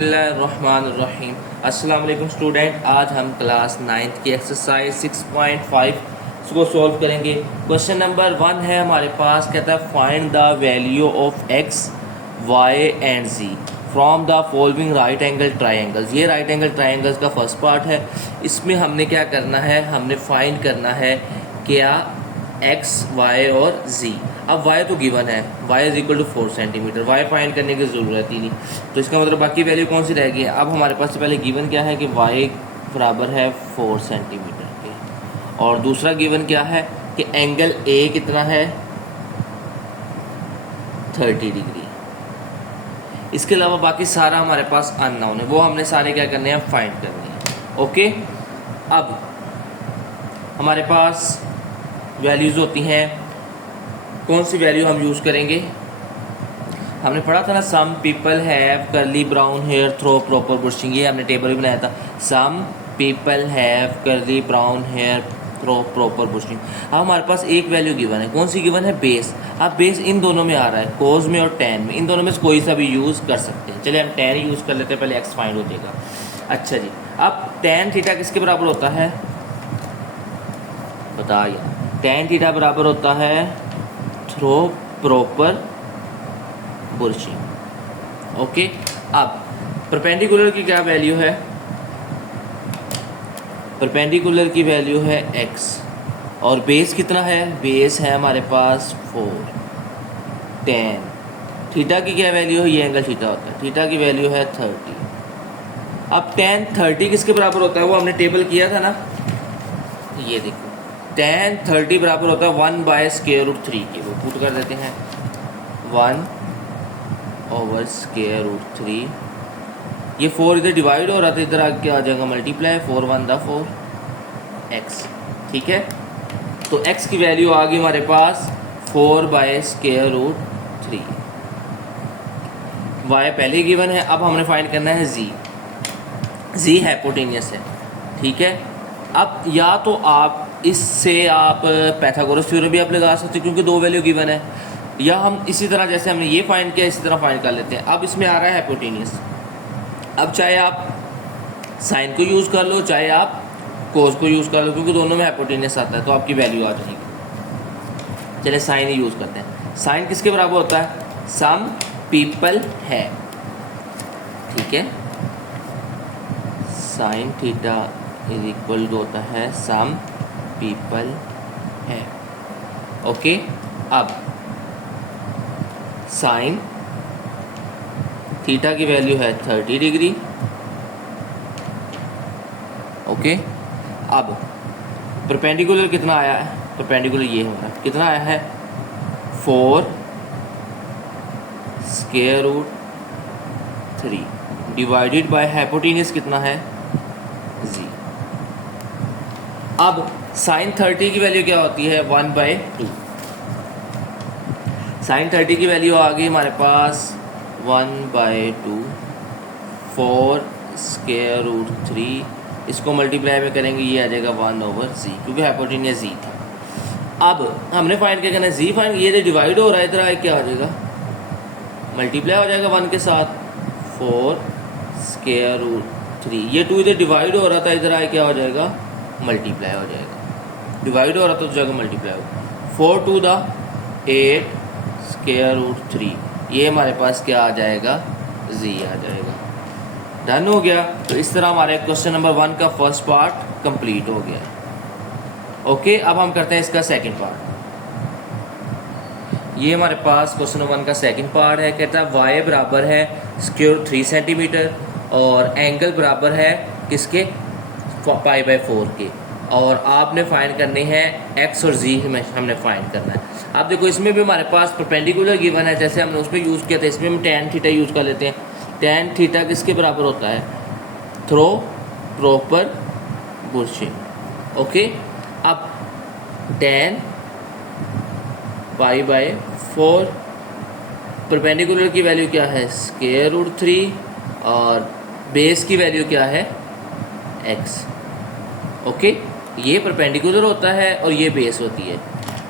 बिस्मिल्लाहिर्रहमानिर्रहीम। अस्सलाम वालेकुम स्टूडेंट, आज हम क्लास 9th की एक्सरसाइज 6.5 को सॉल्व करेंगे। क्वेश्चन नंबर 1 है हमारे पास, कहता है find the value of x y and z from the following right angle triangles. ये राइट एंगल ट्राइंगल्स का फर्स्ट पार्ट है। इसमें हमने क्या करना है, हमने फाइंड करना है क्या एक्स वाई और जी। अब y तो गिवन है, y is equal to 4 centimetre. y find करने की ज़रूरत ही नहीं, तो इसका मतलब बाकी वैल्यू कौन सी रहेगी। अब हमारे पास पहले गिवन क्या है कि y बराबर है 4 सेंटीमीटर के, और दूसरा गिवन क्या है कि एंगल A कितना है 30 डिग्री। इसके अलावा बाकी सारा हमारे पास अननोन है, वो हमने सारे क्या करने हैं, फाइंड करने हैं। ओके, अब हमारे पास वैल्यूज़ होती हैं, कौन सी वैल्यू हम यूज़ करेंगे। हमने पढ़ा था ना, some people have curly brown hair through proper brushing. ये हमने टेबल भी बनाया था, some people have curly brown hair through proper brushing. अब हमारे पास एक वैल्यू गिवन है, कौन सी गिवन है, बेस। अब बेस इन दोनों में आ रहा है, कोज में और टेन में, इन दोनों में से कोई सा भी यूज़ कर सकते हैं। चलिए हम टेन यूज़ कर लेते हैं, पहले एक्स फाइंड हो जाएगा। अच्छा जी, अब टेन थीटा किसके बराबर होता है, बताइए। टेन थीटा बराबर होता है थ्रो प्रॉपर बुर्शिंग। ओके, अब परपेंडिकुलर की क्या वैल्यू है, परपेंडिकुलर की वैल्यू है x, और बेस कितना है, बेस है हमारे पास 4। टेन थीटा की क्या वैल्यू है, ये एंगल थीटा होता है, थीटा की वैल्यू है 30। अब टेन 30 किसके बराबर होता है, वो हमने टेबल किया था ना, ये देखो टेन 30 बराबर होता है 1/√3 के। वो पुट कर देते हैं 1/√3। ये 4 इधर डिवाइड हो रहा था, इधर आगे आ जाएगा मल्टीप्लाई, 4 1 दा 4 x। ठीक है, तो x की वैल्यू आ गई हमारे पास 4/√3। y पहले गिवन है, अब हमने फाइंड करना है z। z हाइपोटेनियस है, ठीक है। अब या तो आप इससे आप पैथागोरस थ्योरम भी आप लगा सकते हो, क्योंकि दो वैल्यू गिवन है, या हम इसी तरह जैसे हमने ये फाइंड किया इसी तरह फाइंड कर लेते हैं। अब इसमें आ रहा है हाइपोटेनियस, अब चाहे आप साइन को यूज़ कर लो, चाहे आप कोस को यूज़ कर लो, क्योंकि दोनों में हाइपोटेनियस आता है, तो आपकी वैल्यू आ जाएगी। चलिए साइन ही यूज़ करते हैं। साइन किसके बराबर होता है, सम पीपल है, ठीक है। Sine theta is equal to होता है सम पीपल है। ओके, अब साइन थीटा की वैल्यू है 30 डिग्री। ओके, अब परपेंडिकुलर कितना आया है, परपेंडिकुलर ये हमारा कितना आया है 4√3 डिवाइडेड बाय हाइपोटेनियस कितना है जी। अब साइन 30 की वैल्यू क्या होती है 1/2। साइन 30 की वैल्यू आ गई हमारे पास 1/2, 4√3, इसको मल्टीप्लाई में करेंगे, ये आ जाएगा 1/z, क्योंकि हाइपोटेनियस z था। अब हमने फाइंड क्या करना है, z फाइंड, ये डिवाइड हो रहा है, इधर आए क्या आ जाएगा, मल्टीप्लाई हो जाएगा 1 के साथ, 4√3। ये 2 इधर डिवाइड हो रहा था, इधर आए क्या हो जाएगा, मल्टीप्लाई हो जाएगा। डिवाइड हो रहा था तो जगह मल्टीप्लाई हो, 4 2 दा 8√3। ये हमारे पास क्या आ जाएगा, z आ जाएगा। डन हो गया। तो इस तरह हमारे क्वेश्चन नंबर 1 का फर्स्ट पार्ट कंप्लीट हो गया। ओके, अब हम करते हैं इसका सेकंड पार्ट। ये हमारे पास क्वेश्चन नंबर 1 का सेकंड पार्ट है, कहता है y बराबर है स्क्वायर 3 सेंटीमीटर और एंगल बराबर है किसके, π/4 के, और आपने फाइंड करने हैं x और z में हमने फाइंड करना है। अब देखो इसमें भी हमारे पास परपेंडिकुलर गिवन है, जैसे हमने उसमें यूज़ किया था, इसमें हम tan थीटा यूज़ कर लेते हैं। tan थीटा किसके बराबर होता है, थ्रो प्रॉपर बुर्शिंग। ओके, अब tan π/4, परपेंडिकुलर की वैल्यू क्या है √3, और बेस की वैल्यू क्या है x। ओके, ये परपेंडिकुलर होता है और ये बेस होती है,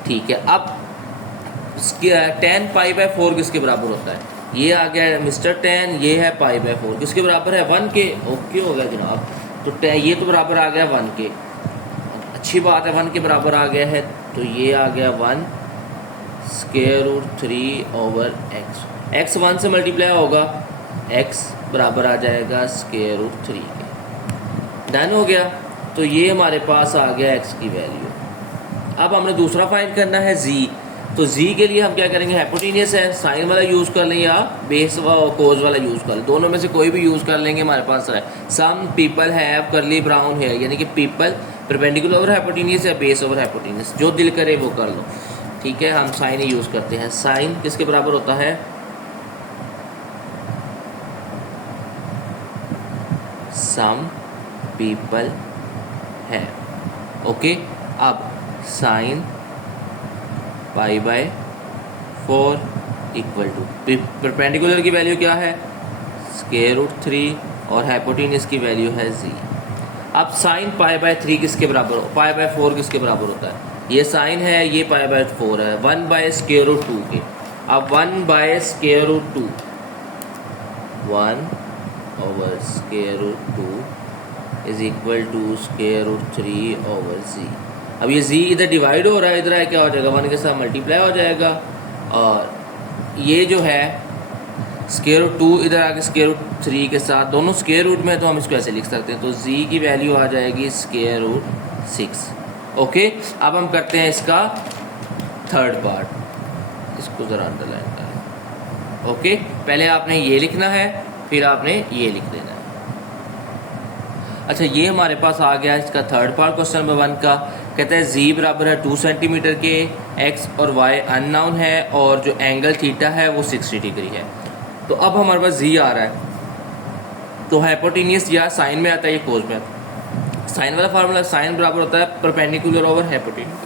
ठीक है। अब tan π/4 किसके बराबर होता है, ये आ गया मिस्टर 10, ये है π/4, किसके बराबर है 1 के। ओके हो गया जनाब। तो ये तो बराबर आ गया 1 के, अच्छी बात है 1 के बराबर आ गया है। तो ये आ गया 1 √3/x, x 1 से मल्टीप्लाई होगा, x बराबर आ जाएगा √3 के। डन हो गया। तो ये हमारे पास आ गया x की वैल्यू। अब हमने दूसरा फाइंड करना है z। तो z के लिए हम क्या करेंगे, हाइपोटेनियस है, साइन वाला यूज़ कर लें या बेस व कोज वाला यूज़ कर लें, दोनों में से कोई भी यूज़ कर लेंगे। हमारे पास है सम पीपल हैव करली ब्राउन हेयर, यानी कि पीपल परपेंडिकुलर ओवर हाइपोटेनियस या बेस ओवर हाइपोटेनियस, जो दिल करे वो कर लो। ठीक है, हम साइन ही यूज़ करते हैं। साइन किसके बराबर होता है, सम पीपल है। ओके, अब साइन π/4 इक्वल टू परपेंडिकुलर की वैल्यू क्या है √3 और हाइपोटेनियस की वैल्यू है z। अब साइन π/3 किसके बराबर हो, π/4 किसके बराबर होता है, ये साइन है, ये π/4 है, 1/√2 के। अब 1/√2 1/√2 इज इक्वल टू √3/z। अब ये z इधर डिवाइड हो रहा है, इधर क्या हो जाएगा, 1 के साथ मल्टीप्लाई हो जाएगा, और ये जो है √2 इधर आके √3 के साथ, दोनों स्क्वायर रूट में, तो हम इसको ऐसे लिख सकते हैं। तो z की वैल्यू आ जाएगी √6। ओके, अब हम करते हैं इसका थर्ड पार्ट, इसको ज़रा अंडरलाइन करें। ओके, पहले आपने ये लिखना है, फिर आपने ये लिख देना है। अच्छा, ये हमारे पास आ गया इसका थर्ड पार्ट क्वेश्चन नंबर 1 का। कहता है z बराबर है 2 सेंटीमीटर के, x और y अननोन है, और जो एंगल थीटा है वो 60 डिग्री है। तो अब हमारे पास z आ रहा है, तो हाइपोटेनियस या साइन में आता है, ये कोस में आता है। साइन वाला फार्मूला, साइन बराबर होता है perpendicular over hypotenuse,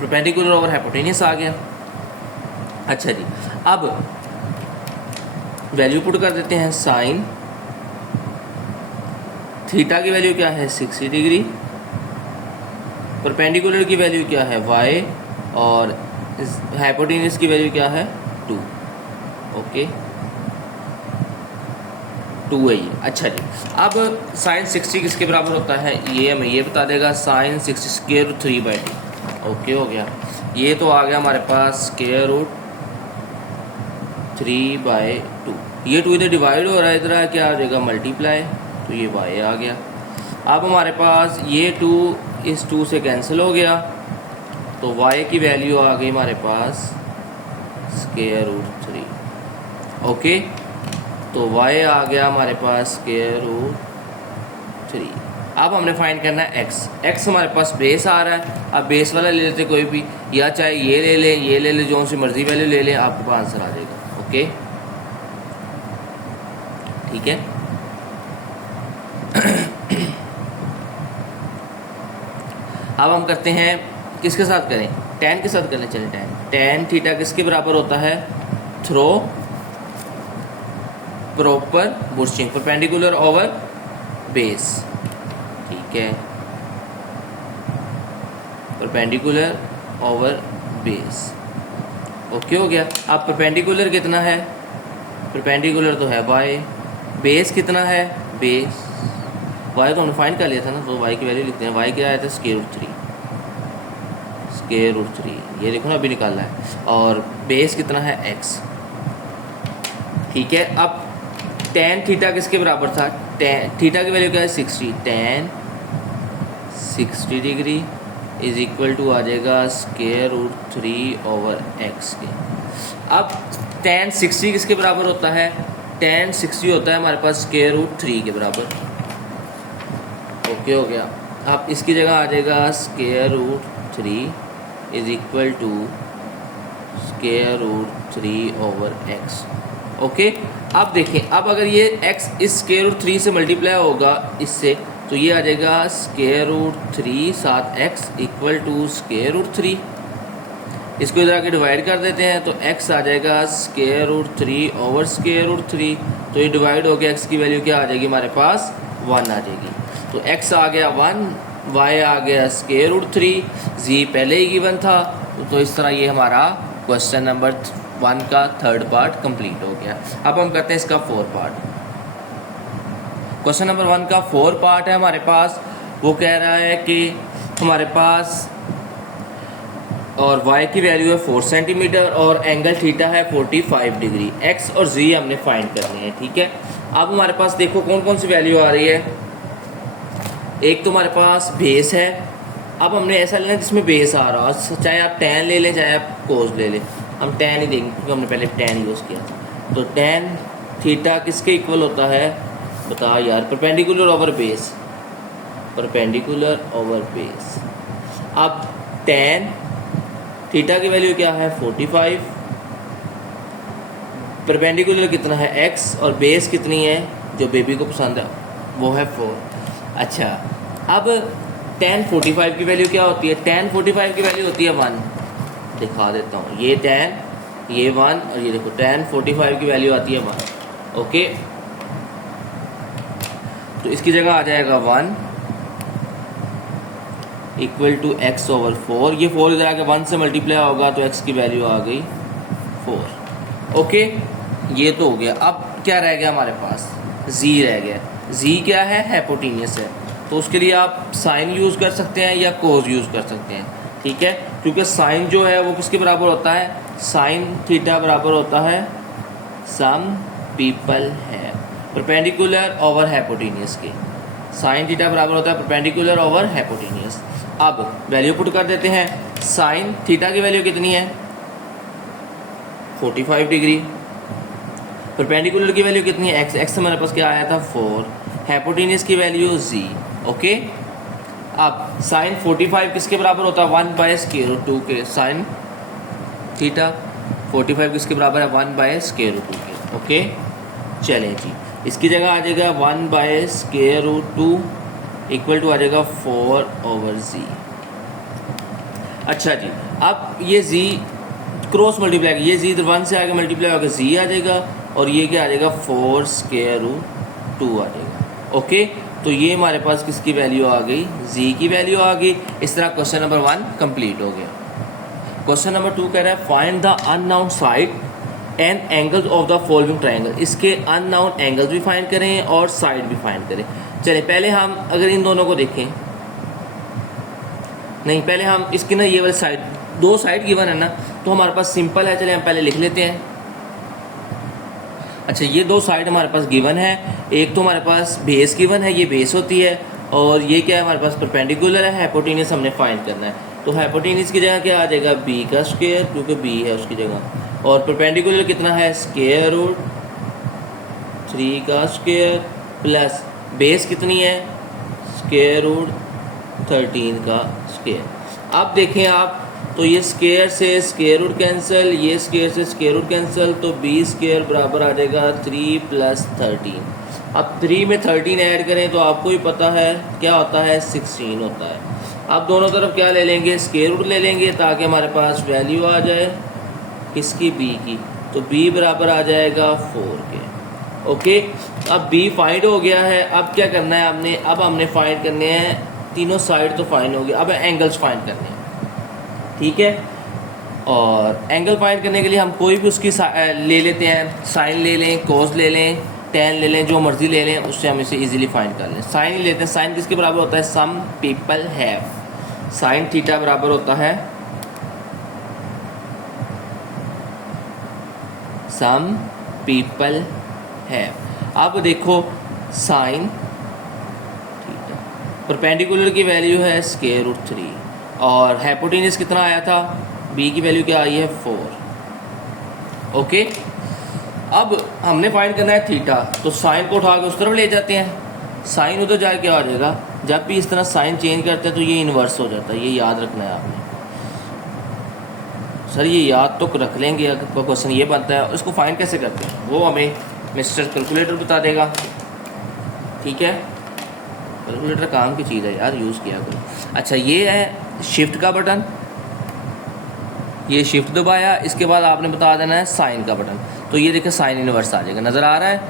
perpendicular over hypotenuse आ गया। अच्छा जी, अब वैल्यू पुट कर देते हैं। साइन थीटा की वैल्यू क्या है 60 डिग्री, परपेंडिकुलर की वैल्यू क्या है y, और हाइपोटेनियस की वैल्यू क्या है 2। ओके, 2 है ये। अच्छा जी, अब साइन 60 किसके बराबर होता है, ये हमें ये बता देगा, साइन 60 √3/2। ओके हो गया, ये तो आ गया हमारे पास √3/2। ये 2 इधर डिवाइड हो रहा है, इधर क्या आ जाएगा मल्टीप्लाई, तो ये y आ गया। अब हमारे पास ये 2 इस 2 से कैंसिल हो गया, तो y की वैल्यू आ गई हमारे पास √3। ओके, तो y आ गया हमारे पास √3। अब हमने फाइंड करना है x हमारे पास बेस आ रहा है। अब बेस वाला ले लेते कोई भी, या चाहे ये ले लें, ये ले लें, जो सी मर्जी वैल्यू ले लें, आपके पास आंसर आ जाएगा। ओके, ठीक है। अब हम करते हैं, किसके साथ करें, tan के साथ करें। चलें, tan थीटा किसके बराबर होता है, through proper bushing, perpendicular over base. ठीक है, परपेंडिकुलर ओवर बेस। ओके हो गया। अब परपेंडिकुलर कितना है, परपेंडिकुलर तो है y, बेस कितना है, बेस y तो हमने फाइंड कर लिया था ना, तो y की वैल्यू लिखते हैं। y क्या आया था √3, ये देखो ना अभी निकालना है, और बेस कितना है x। ठीक है, अब tan थीटा किसके बराबर था, थीटा की वैल्यू क्या है 60, tan 60 degree is equal to आ जाएगा √3/x के। अब tan 60 किसके बराबर होता है, tan 60 होता है हमारे पास √3 के बराबर। ओके हो गया। अब इसकी जगह आ जाएगा √3 is equal to √3/x। Okay, अब देखें, अब अगर ये x इस √3 से मल्टीप्लाई होगा इससे, तो ये आ जाएगा √3 साथ x इक्वल टू √3। इसको इधर आके डिवाइड कर देते हैं, तो x आ जाएगा √3/√3। तो ये डिवाइड हो गया, x की वैल्यू क्या आ जाएगी हमारे पास 1 आ जाएगी। तो x आ गया 1, y आ गया √3, z पहले ही गिवन था। तो इस तरह ये हमारा क्वेश्चन नंबर 1 का थर्ड पार्ट कंप्लीट हो गया। अब हम करते हैं इसका 4 पार्ट। क्वेश्चन नंबर 1 का 4 पार्ट है हमारे पास। वो कह रहा है कि हमारे पास और y की वैल्यू है 4 सेंटीमीटर और एंगल थीटा है 45 डिग्री। x और z हमने फाइंड करनी है, ठीक है। अब हमारे पास देखो कौन कौन सी वैल्यू आ रही है। एक तो हमारे पास बेस है। अब हमने ऐसा लेना जिसमें बेस आ रहा है, चाहे आप tan ले लें चाहे आप cos ले लें। हम tan ही देंगे क्योंकि हमने पहले tan यूज़ किया था। तो tan थीटा किसके इक्वल होता है, बताओ यार, perpendicular over base, perpendicular over base. अब tan थीटा की वैल्यू क्या है 45, परपेंडिकुलर कितना है x और बेस कितनी है जो बेबी को पसंद है वो है 4। अच्छा, अब tan 45 की वैल्यू क्या होती है, tan 45 की वैल्यू होती है 1। दिखा देता हूँ, ये tan, ये 1 और ये देखो tan 45 की वैल्यू आती है 1। ओके, तो इसकी जगह आ जाएगा 1 इक्वल टू एक्स ओवर 4। ये 4 इधर आके 1 से मल्टीप्लाई होगा तो x की वैल्यू आ गई 4। ओके, ये तो हो गया। अब क्या रह गया हमारे पास, z रह गया। z क्या है, हाइपोटेन्यूस है, तो उसके लिए आप साइन यूज़ कर सकते हैं या कोस यूज़ कर सकते हैं, ठीक है। क्योंकि साइन जो है वो किसके बराबर होता है, साइन थीटा बराबर होता है सम पीपल है परपेंडिकुलर ओवर हाइपोटेन्यूस के। साइन थीटा बराबर होता है परपेंडिकुलर ओवर हाइपोटेन्यूस। अब वैल्यू पुट कर देते हैं। साइन थीटा की वैल्यू कितनी है 45 डिग्री, परपेंडिकुलर की वैल्यू कितनी है x, x हमारे पास क्या आया था 4, हाइपोटेन्यूस की वैल्यू z। ओके, अब साइन 45 किसके बराबर होता है 1 बाय स्क्वायर रूट 2 के। साइन थीटा 45 किसके बराबर है 1 बाय स्क्वायर रूट 2 के। ओके, चलें जी, इसकी जगह आ जाएगा 1 by square root 2 equal to आ जाएगा 4 ओवर z। अच्छा जी, अब ये z क्रॉस मल्टीप्लाई, ये z इधर 1 से आगे मल्टीप्लाई होगा z आ जाएगा और ये क्या आ जाएगा 4 स्क्वायर रूट 2 आ जाएगा। ओके, तो ये हमारे पास किसकी वैल्यू आ गई, z की वैल्यू आ गई। इस तरह क्वेश्चन नंबर 1 कंप्लीट हो गया। क्वेश्चन नंबर 2 कह रहा है find the unknown side and angles of the following triangle. इसके अननाउन एंगल्स भी फाइंड करें और साइड भी फाइंड करें। चलिए पहले हम अगर इन दोनों को देखें, नहीं पहले हम इसकी ना ये वाली साइड, दो साइड गिवन है ना, तो हमारे पास सिंपल है। चलिए हम पहले लिख लेते हैं। अच्छा, ये दो साइड हमारे पास गिवन है। एक तो हमारे पास बेस गिवन है, ये बेस होती है, और ये क्या है हमारे पास परपेंडिकुलर है, हाइपोटेन्यूस हमने फाइंड करना है। तो हाइपोटेन्यूस की जगह क्या आ जाएगा b का स्क्वायर, क्योंकि b है उसकी जगह, और परपेंडिकुलर कितना है स्क्वायर रूट 3 का स्क्वायर प्लस बेस कितनी है स्क्वायर रूट 13 का स्क्वायर। अब देखें आप, तो ये स्क्वायर से स्क्वायर रूट कैंसिल, ये स्क्वायर से स्क्वायर रूट कैंसिल, तो b स्क्वायर बराबर आ जाएगा 3 प्लस 13। अब 3 में 13 ऐड करें तो आपको ही पता है क्या होता है 16 होता है। अब दोनों तरफ क्या ले लेंगे, स्क्वायर रूट ले लेंगे ताकि हमारे पास वैल्यू आ जाए किसकी, b की, तो b बराबर आ जाएगा 4 के। ओके, अब b फाइंड हो गया है। अब क्या करना है हमने, अब हमने फाइंड करने हैं तीनों साइड तो फाइंड हो गया, अब एंगल्स फाइंड करने हैं, ठीक है। और एंगल फाइंड करने के लिए हम कोई भी उसकी ले लेते हैं, साइन ले लें, कोस ले लें, टेन ले लें, जो मर्जी ले लें, उससे हम इसे इजीली फाइंड कर लें। साइन लेते हैं, साइन किसके बराबर होता है some people have, sine theta बराबर होता है सम पीपल हैव। अब देखो साइन थीटा, परपेंडिकुलर की वैल्यू है स्क्वायर रूट 3 और हाइपोटेन्यूस कितना आया था, b की वैल्यू क्या आई है 4। ओके, अब हमने फाइंड करना है थीटा, तो साइन को उठा के उस तरफ ले जाते हैं, साइन उधर जाके क्या आ जाएगा, जब भी इस तरह साइन चेंज करते हैं तो ये इन्वर्स हो जाता है, ये याद रखना है आपने। सर ये याद तो रख लेंगे, अगर क्वेश्चन ये बनता है इसको फाइंड कैसे करते हैं वो हमें मिस्टर कैलकुलेटर बता देगा, ठीक है। कैलकुलेटर काम की चीज़ है यार, यूज़ किया करो। अच्छा, ये है शिफ्ट का बटन, ये शिफ्ट दबाया, इसके बाद आपने बता देना है साइन का बटन, तो ये देखिए साइन इनवर्स आ जाएगा, नज़र आ रहा है।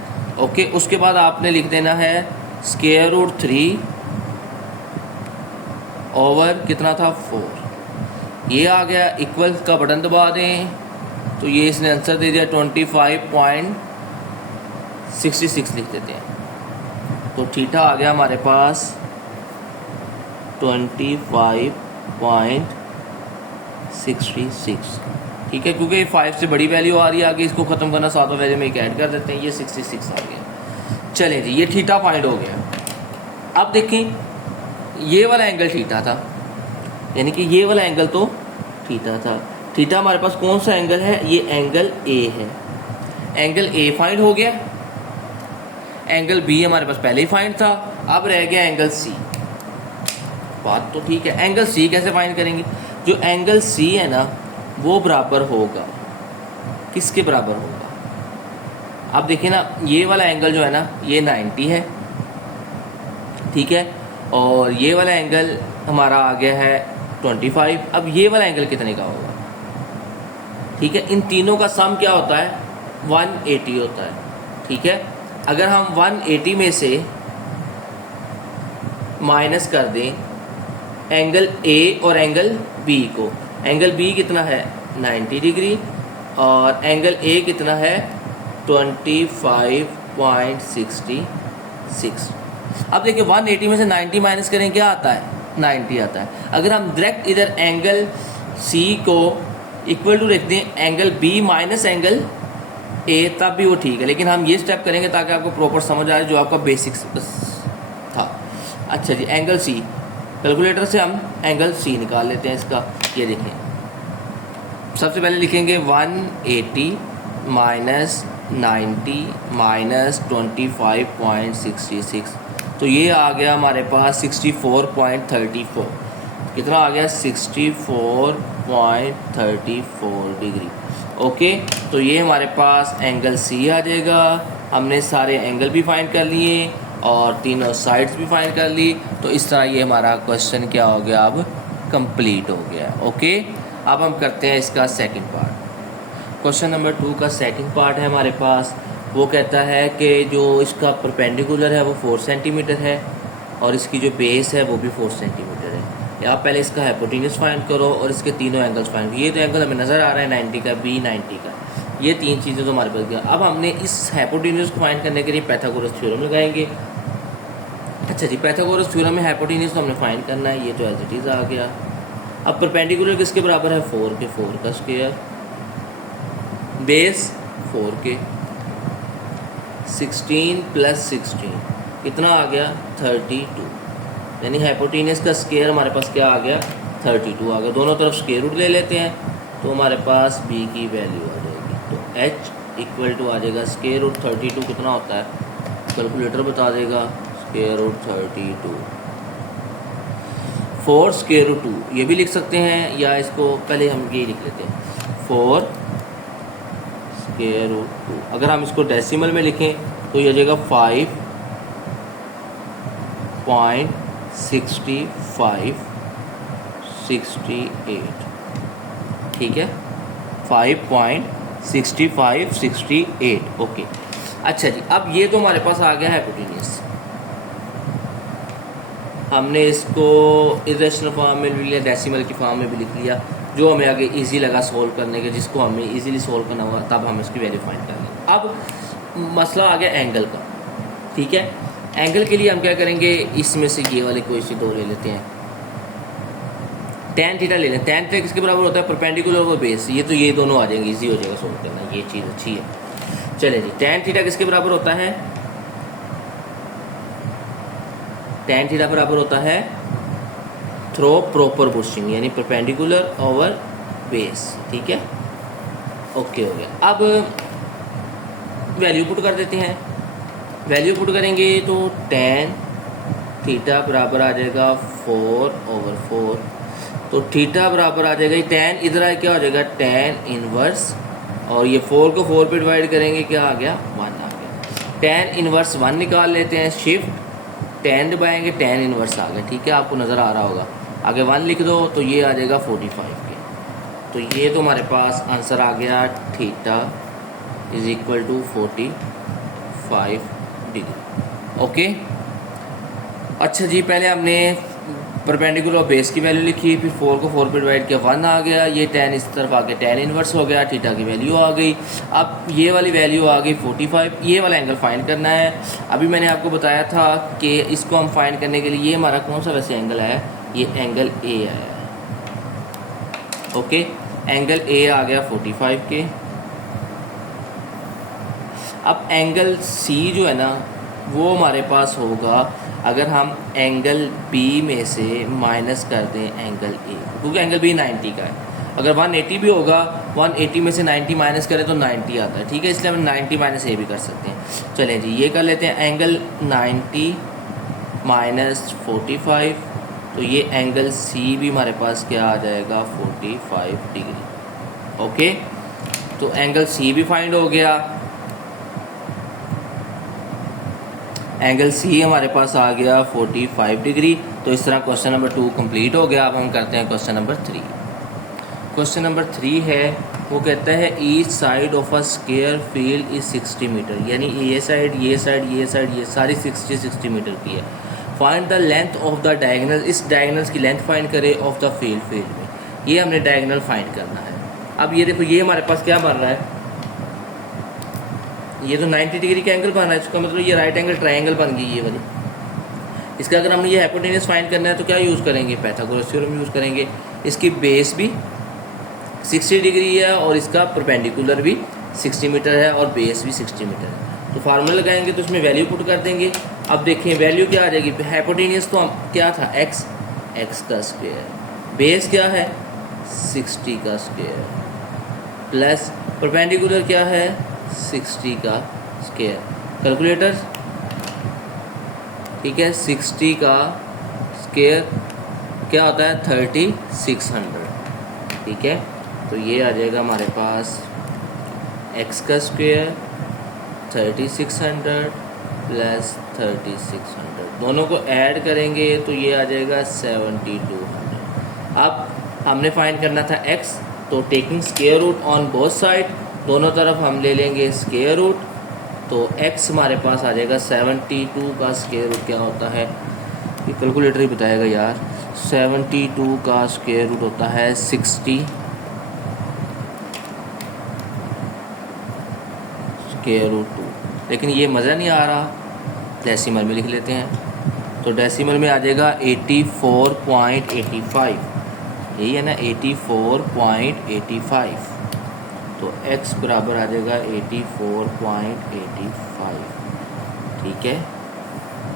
ओके, उसके बाद आपने लिख देना है स्क्वायर रूट 3 ओवर कितना था 4, ये आ गया, इक्वल का बटन दबा दें तो ये इसने आंसर दे दिया 25.66 लिख देते हैं। तो थीटा आ गया हमारे पास 25.66। ठीक है, क्योंकि 5 से बड़ी वैल्यू आ रही है आगे, इसको ख़त्म करना सातों वैल्यू में एक ऐड कर देते हैं, ये 66 आ गया। चलें जी, ये थीटा फाइंड हो गया। अब देखें, ये वाला एंगल थीटा था, यानी कि ये वाला एंगल तो थीटा था। थीटा हमारे पास कौन सा एंगल है? ये एंगल ए है। एंगल ए फाइंड हो गया। एंगल बी हमारे पास पहले ही फाइंड था, अब रह गया एंगल सी। बात तो ठीक है, एंगल सी कैसे फाइंड करेंगे? जो एंगल सी है ना, वो बराबर होगा, किसके बराबर होगा? अब देखिए ना, ये वाला एंगल जो है ना, ये 90 है, ठीक है, और ये वाला एंगल हमारा आ गया है 25। अब ये वाला एंगल कितने का होगा? ठीक है, इन तीनों का सम क्या होता है? 180 होता है। ठीक है, अगर हम 180 में से माइनस कर दें एंगल ए और एंगल बी को, एंगल बी कितना है? 90 डिग्री, और एंगल ए कितना है? 25.66। अब देखिए, 180 में से 90 माइनस करें, क्या आता है? 90 आता है। अगर हम डायरेक्ट इधर एंगल सी को इक्वल टू रख दें angle B minus angle A, तब भी वो ठीक है, लेकिन हम ये स्टेप करेंगे ताकि आपको प्रॉपर समझ आए, जो आपका बेसिक्स था। अच्छा जी, एंगल सी, कैलकुलेटर से हम एंगल सी निकाल लेते हैं इसका। ये देखें, सबसे पहले लिखेंगे 180 माइनस 90 माइनस 25.66, तो ये आ गया हमारे पास 64.34। कितना आ गया? 64.34 डिग्री। ओके, तो ये हमारे पास एंगल सी आ जाएगा। हमने सारे एंगल भी फाइंड कर लिए और तीनों साइड्स भी फाइंड कर ली। तो इस तरह ये हमारा क्वेश्चन क्या हो गया? अब कंप्लीट हो गया। ओके, अब हम करते हैं इसका सेकंड पार्ट। क्वेश्चन नंबर 2 का सेकंड पार्ट है हमारे पास। वो कहता है कि जो इसका परपेंडिकुलर है वो 4 सेंटीमीटर है और इसकी जो बेस है वो भी 4 सेंटीमीटर है। आप पहले इसका हाइपोटेन्यूज फाइंड करो और इसके तीनों एंगल्स फाइंड करो। ये तो एंगल हमें नज़र आ रहा है 90 का, बी 90 का, ये तीन चीज़ें तो हमारे पास गया। अब हमने इस हाइपोटेन्यूज को फाइंड करने के लिए पाइथागोरस थ्योरम लगाएंगे। अच्छा जी, पाइथागोरस थ्योरम में हाइपोटेन्यूज तो हमने फाइंड करना है, ये तो एज इट इज़ आ गया। अब परपेंडिकुलर किसके बराबर है? 4 के, 4 का स्क्वायर, बेस 4 के, 16 प्लस 16 कितना आ गया? 32, यानी हाइपोटेन्यूज का स्क्वायर हमारे पास क्या आ गया? 32 आ गया। दोनों तरफ स्क्वायर रूट ले लेते हैं तो हमारे पास b की वैल्यू आ जाएगी। तो h इक्वल टू आ जाएगा स्क्वायर रूट 32 कितना होता है? कैलकुलेटर बता देगा। स्क्वायर रूट 32 4 स्क्वायर रूट 2 ये भी लिख सकते हैं, या इसको पहले हम ये लिख लेते हैं 4 स्क्वायर रूट 2। अगर हम इसको डेसिमल में लिखें तो ये आ जाएगा 5.6568। ठीक है, 5.6568। ओके, अच्छा जी, अब ये तो हमारे पास आ गया है हाइपोटेन्यूज। हमने इसको इरेशनल फॉर्म में भी लिया, डेसिमल की फॉर्म में भी लिख लिया, जो हमें आगे इजी लगा सोल्व करने के, जिसको हमें इजीली सोल्व करना होगा तब हम इसकी वैल्यू फाइंड कर लेंगे। अब मसला आ गया एंगल का। ठीक है, एंगल के लिए हम क्या करेंगे? इसमें से ये वाले कोई सी दो ले लेते हैं, tan थीटा ले लें। tan थीटा किसके बराबर होता है? परपेंडिकुलर और बेस। ये तो ये दोनों आ जाएंगे, इजी हो जाएगा सोल्व करना, ये चीज़ अच्छी है। चले जी, tan थीटा किसके बराबर होता है? tan थीटा बराबर होता है थ्रो प्रॉपर बुशिंग, यानी परपेंडिकुलर ओवर बेस। ठीक है, ओके हो गया। अब वैल्यू पुट कर देते हैं। वैल्यू पुट करेंगे तो tan थीटा बराबर आ जाएगा 4/4। तो थीटा बराबर आ जाएगा, tan इधर आए क्या हो जाएगा? tan इनवर्स, और ये 4 को 4 पे डिवाइड करेंगे, क्या आ गया? 1 आ गया। tan इनवर्स 1 निकाल लेते हैं, शिफ्ट tan दबाएंगे, tan इनवर्स आ गया। ठीक है, आपको नज़र आ रहा होगा। आगे 1 लिख दो तो ये आ जाएगा 45 के। तो ये तो हमारे पास आंसर आ गया, theta is equal to 45 degree. Okay, अच्छा जी, पहले हमने परपेंडिकुलर और बेस की वैल्यू लिखी, फिर 4 को 4 पे डिवाइड किया 1 आ गया, ये tan इस तरफ आ गया tan इनवर्स हो गया, थीटा की वैल्यू आ गई। अब ये वाली वैल्यू आ गई 45, ये वाला एंगल फाइंड करना है। अभी मैंने आपको बताया था कि इसको हम फाइंड करने के लिए, ये हमारा कौन सा वैसे एंगल है, ये एंगल ए आया है। ओके, एंगल ए आ गया 45 के। अब एंगल सी जो है ना वो हमारे पास होगा अगर हम एंगल बी में से माइनस कर दें एंगल ए, क्योंकि एंगल बी 90 का है। अगर 180 भी होगा, 180 में से 90 माइनस करें तो 90 आता है, ठीक है, इसलिए हम 90 माइनस ए भी कर सकते हैं। चलें जी, ये कर लेते हैं एंगल 90 माइनस 45, तो ये एंगल सी भी हमारे पास क्या आ जाएगा 45 डिग्री। ओके, तो एंगल सी भी फाइंड हो गया, एंगल सी हमारे पास आ गया 45 डिग्री। तो इस तरह क्वेश्चन नंबर 2 कंप्लीट हो गया। अब हम करते हैं क्वेश्चन नंबर 3। क्वेश्चन नंबर 3 है, वो कहता है each side of a square field is 60 metre, यानी ये साइड ये साइड ये साइड ये सारी 60 मीटर की है। Find the length of the diagonal, इस डायगोनल्स की लेंथ फाइंड करे ऑफ द फील्ड में, ये हमने डायगोनल फाइंड करना है। अब ये देखो, ये हमारे पास क्या बन रहा है, ये तो 90 डिग्री का एंगल बन रहा है, इसका मतलब ये राइट एंगल ट्रायंगल बन गई ये वाली। इसका अगर हमने ये हाइपोटेन्यूज फाइंड करना है तो क्या यूज़ करेंगे, पाइथागोरस थ्योरम यूज़ करेंगे। इसकी बेस भी 60 डिग्री है और इसका परपेंडिकुलर भी 60 मीटर है और बेस भी 60 मीटर है। तो फार्मूला लगाएंगे तो उसमें वैल्यू पुट कर देंगे। अब देखें वैल्यू क्या आ जाएगी, हाइपोटेन्यूज तो क्या था x का स्क्वायर, बेस क्या है 60 का स्क्वायर, प्लस परपेंडिकुलर क्या है 60 का स्क्वायर। कैलकुलेटर, ठीक है, 60 का स्क्वायर क्या होता है 3600, ठीक है। तो ये आ जाएगा हमारे पास x का स्क्वायर 3600 प्लस 3600, दोनों को ऐड करेंगे तो ये आ जाएगा 7200। अब हमने फाइंड करना था x, तो taking square root on both side, दोनों तरफ हम ले लेंगे स्क्वायर रूट, तो x हमारे पास आ जाएगा 72 का स्क्वायर रूट क्या होता है, ये कैलकुलेटर ही बताएगा यार। 72 का स्क्वायर रूट होता है 60 स्क्वायर रूट 2, लेकिन ये मज़ा नहीं आ रहा, डेसिमल में लिख लेते हैं। तो डेसिमल में आ जाएगा 84.85, यही है ना 84.85, तो x बराबर आ जाएगा 84.85, ठीक है।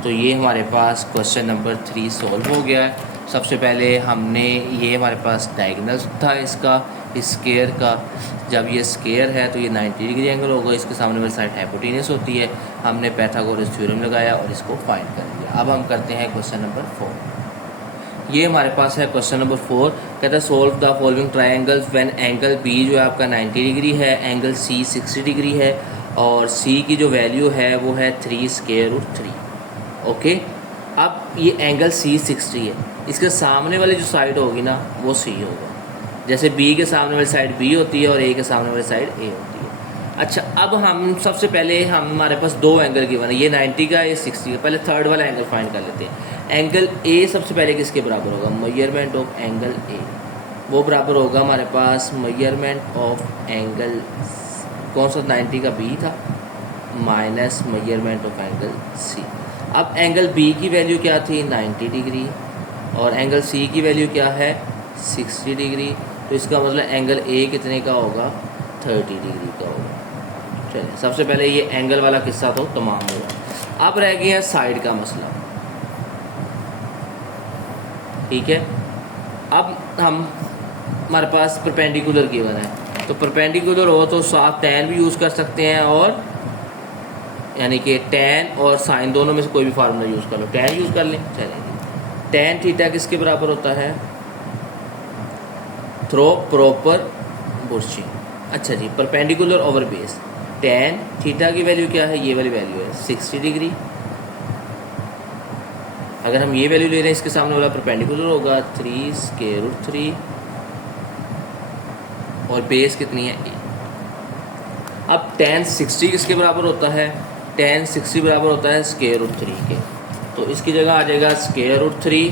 तो ये हमारे पास क्वेश्चन नंबर 3 सॉल्व हो गया है। सबसे पहले हमने, ये हमारे पास डायगोनल था इसका, इस स्क्वायर का, जब ये स्क्वायर है तो ये 90 डिग्री एंगल होगा, इसके सामने वाली साइड हाइपोटेन्यूज होती है। हमने पाइथागोरस थ्योरम लगाया और इसको फाइंड कर लिया। अब हम करते हैं क्वेश्चन नंबर 4। ये हमारे पास है क्वेश्चन नंबर 4, कहता है solve the following triangles when angle B जो है आपका 90 डिग्री है, एंगल सी 60 डिग्री है और सी की जो वैल्यू है वो है 3 स्क्वायर रूट 3। ओके, अब ये एंगल सी 60 है, इसके सामने वाली जो साइड होगी ना वो सी होगा, जैसे बी के सामने वाली साइड बी होती है और ए के सामने वाली साइड ए होती है। अच्छा, अब हम सबसे पहले हमारे पास दो एंगल गिवन है, ये 90 का ये 60 का, पहले थर्ड वाला एंगल फाइंड कर लेते हैं। एंगल ए सबसे पहले किसके बराबर होगा, मेजरमेंट ऑफ एंगल ए, वो बराबर होगा हमारे पास मेजरमेंट ऑफ एंगल कौन सा 90 का बी था minus measurement of angle C. अब एंगल बी की वैल्यू क्या थी 90 डिग्री और एंगल सी की वैल्यू क्या है 60 डिग्री, तो इसका मतलब एंगल ए कितने का होगा 30 डिग्री का होगा। चलिए, सबसे पहले ये एंगल वाला किस्सा तो तमाम हुआ। अब रह गया साइड का मसला, ठीक है। अब हमारे पास परपेंडिकुलर गिवन है, तो परपेंडिकुलर हो तो साथ tan भी यूज़ कर सकते हैं और यानी कि tan और साइन दोनों में से कोई भी फार्मूला यूज़ कर लो, tan यूज़ कर लें। चलेंगे, tan थीटा किसके बराबर होता है, थ्रो प्रॉपर बुर्शिंग। अच्छा जी, perpendicular over base, tan theta की वैल्यू क्या है, ये वाली वैल्यू है 60 डिग्री। अगर हम ये वैल्यू ले रहे हैं, इसके सामने वाला परपेंडिकुलर होगा 3 स्क्वायर रूट 3 और बेस कितनी है a। अब tan 60 किसके बराबर होता है, tan 60 बराबर होता है स्क्वायर रूट 3 के, तो इसकी जगह आ जाएगा स्क्वायर रूट 3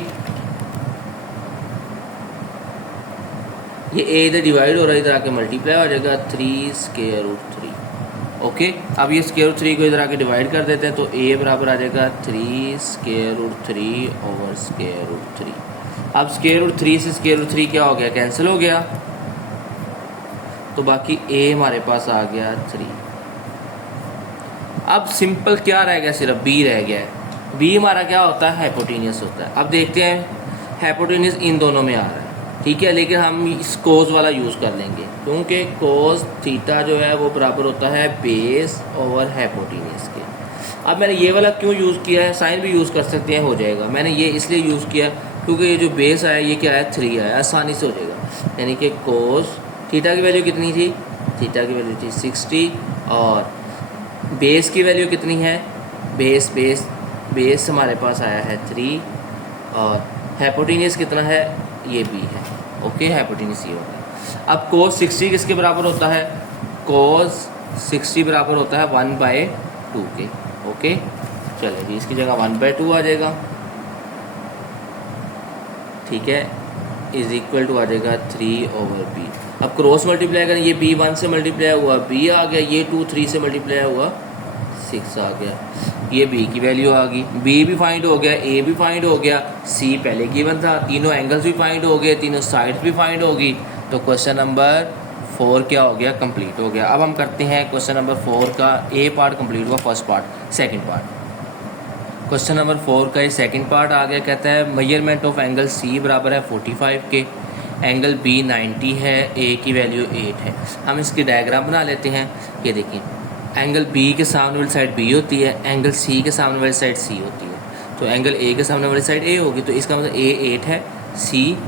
ये ए इधर डिवाइड हो रहा है, इधर आके मल्टीप्लाई हो जाएगा 3 स्क्वायर रूट 3। ओके, अब ये स्क्वायर रूट 3 को इधर आके डिवाइड कर देते हैं, तो ए बराबर आ जाएगा 3 square root 3 over square root 3। अब स्क्वायर रूट 3 से स्क्वायर रूट 3 क्या हो गया, कैंसिल हो गया, तो बाकी ए हमारे पास आ गया 3। अब सिंपल क्या रह गया, सिर्फ बी रह गया है। बी हमारा क्या होता है, हाइपोटेनियस होता है। अब देखते हैं हाइपोटेनियस इन दोनों में आ रहा है, ठीक है, लेकिन हम इस कोस वाला यूज़ कर लेंगे, क्योंकि कोस थीटा जो है वो बराबर होता है बेस ओवर हाइपोटेनियस के। अब मैंने ये वाला क्यों यूज़ किया है, साइन भी यूज़ कर सकते हैं, हो जाएगा। मैंने ये इसलिए यूज़ किया क्योंकि ये जो बेस आया ये क्या है, 3 आया, आसानी से हो जाएगा। यानी कि कोस थीटा की वैल्यू कितनी थी, थीटा की वैल्यू थी 60, और बेस की वैल्यू कितनी है, बेस हमारे पास आया है 3, और हाइपोटेनियस कितना है, ये बी है। ओके, हाइपोटेनियस ये होगा। अब कोस 60 किसके बराबर होता है, कोस 60 बराबर होता है 1/2 के। ओके, चलिए जी, इसकी जगह 1/2 आ जाएगा, ठीक है, इज इक्वल टू आ जाएगा 3 ओवर बी। अब क्रॉस मल्टीप्लाई करें, ये बी 1 से मल्टीप्लाई हुआ, बी आ गया, ये 2 3 से मल्टीप्लाई हुआ, 6 आ गया, ये बी की वैल्यू आ गई, बी भी फाइंड हो गया, ए भी फाइंड हो गया, सी पहले गिवन था, तीनों एंगल्स भी फाइंड हो गए, तीनों साइड्स भी फाइंड होगी, तो क्वेश्चन नंबर 4 क्या हो गया, कंप्लीट हो गया। अब हम करते हैं क्वेश्चन नंबर 4 का ए पार्ट कंप्लीट हुआ, first part, second part. Question number 4 का ये सेकंड पार्ट आ गया, कहता है मेजरमेंट ऑफ एंगल सी बराबर है 45 के, एंगल बी 90 है, ए की वैल्यू 8 है। हम इसकी डायग्राम बना लेते हैं। ये देखिए, एंगल बी के सामने वाली साइड बी होती है, एंगल सी के सामने वाली साइड सी होती है, तो एंगल ए के सामने वाली साइड ए होगी, तो इसका मतलब ए 8 है, सी